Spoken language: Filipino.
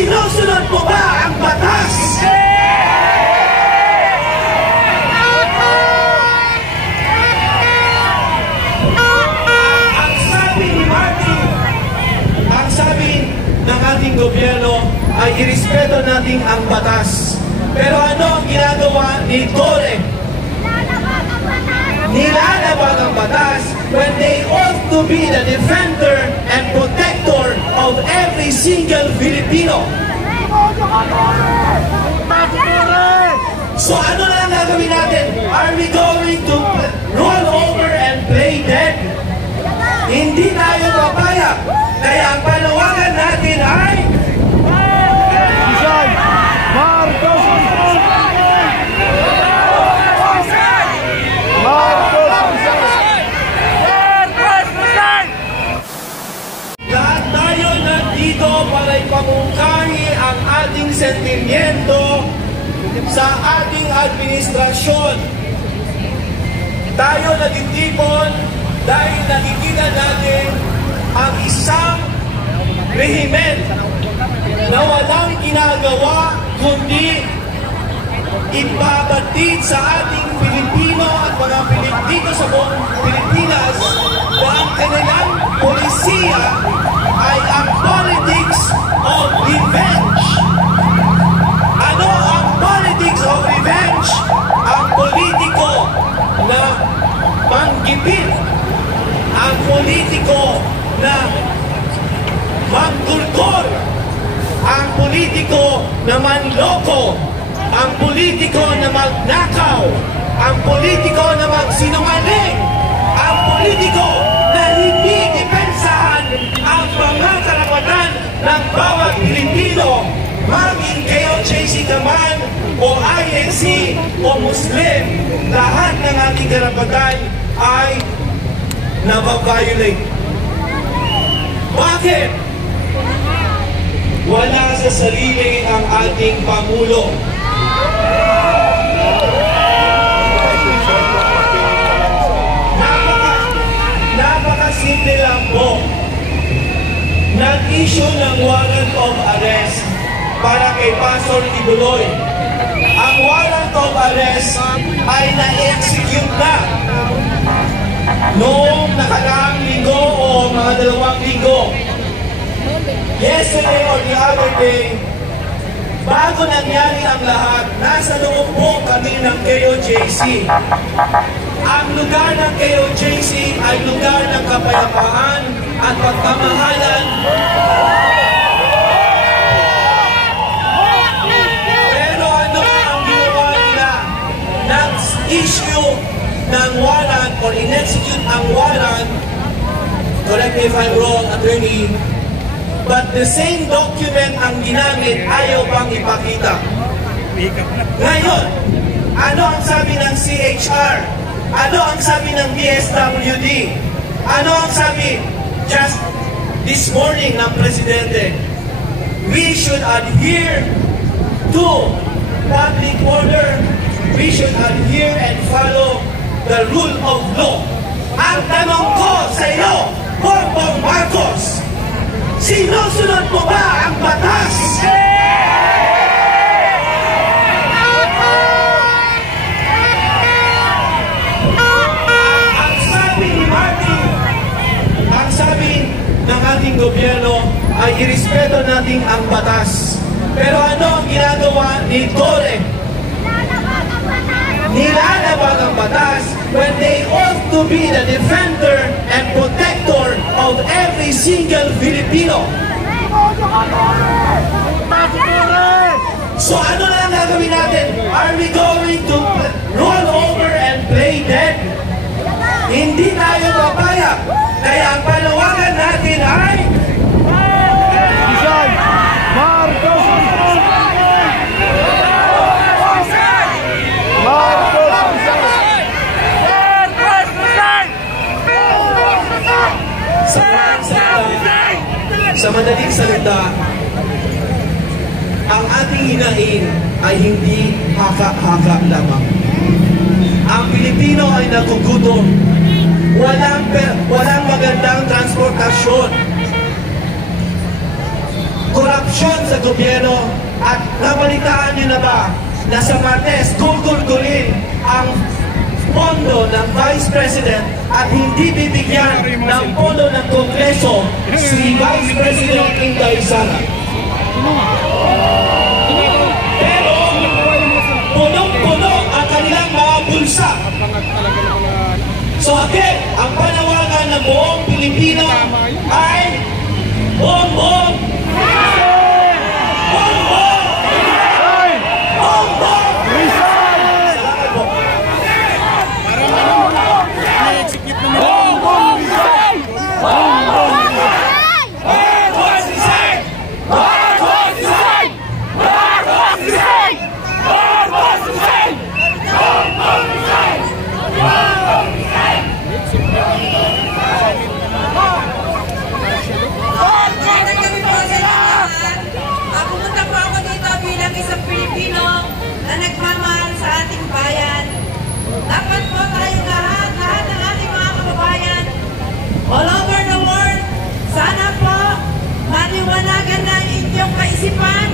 Sinusunod mo ba ang batas? Ang sabi ni Martin, ang sabi ng ating gobyerno ay irespeto natin ang batas. Pero ano ang ginagawa ni Tore? Nilalabag ang batas when they ought to be the defender and protector of every single Filipino. So ano na lang gagawin natin? Are we going to roll over and play dead? Hindi tayo papayag. Kaya ang panawagan natin ay lahat tayo nandito para ipamungkahi ang ating sentimiento sa ating administrasyon. Tayo natitipon dahil nakikita natin ang isang rehimen na walang ginagawa kundi ipabatid sa ating Pilipino at mga Pilipino sa buong Pilipinas na ang kanilang polisiya ay ang politics of revenge. Ano ang politics of revenge? Ang politiko na manggipit, ang politiko na manggulgol, ang politiko na manloko, ang politiko na magnakaw, ang politiko na magsinungaling, ang politiko na hindi depensahan ang mga karapatan ng bawat Pilipino, maging KOJC ka man o INC o Muslim, lahat ng ating karapatan ay nababiolate. Bakit? Wala sa sarili ang ating Pangulo. Napakasimple lang po. Nag-issue ng warrant of arrest para kay Pastor Tibuloy. Ang warrant of arrest ay na-execute na noong nakaraang linggo o mga 2 linggo. Yesterday or the other day, bago nangyari ang lahat, nasa loob po kami ng KOJC. Ang lugar ng KOJC ay lugar ng kapayapaan at pagmamahalan. Pero ano ang ginawa nila? Nag-issue ng warrant or in-execute ang warrant, correct me if I'm wrong, attorney, but the same document ang ginamit, ayaw pang ipakita. Ngayon, ano ang sabi ng CHR? Ano ang sabi ng DSWD? Ano ang sabi just this morning ng Presidente? We should adhere to public order. We should adhere and follow the rule of law. Ang tanong ko sa iyo, Bongbong Marcos, sinusunod mo ba ang batas? Ang sabi ni Martin, ang sabi ng ating gobyerno ay irespeto natin ang batas. Pero ano ang ginagawa ni Tore? Nilalabag ang batas when they ought to be the defender and protector of every single Filipino. So ano na lang gagawin natin? Are we going to roll over and play dead? Hindi tayo papayag. Kaya ang panawagan natin ay sa madaling salita, ang ating hinaing ay hindi haka-haka lamang. Ang Pilipino ay nagugutom. Walang magandang transportasyon. korupsyon sa gobyerno at nabalitaan niyo na ba na sa Martes gugulgulin ang pondo ng Vice President at hindi bibigyan ng pondo ng Kongreso si Vice President Inday Sara. Pero punong-puno ang kanilang mga bulsa. So again, ang panawagan ng buong Pilipino ay Bongbong! Bongbong! Bongbong! Salamat po. Pumunta po ako dito bilang isang Pilipino na nagmamahal sa ating bayan. Dapat po tayong lahat ng ating mga kababayan all over the world, sana po maliwanagan na inyong kaisipan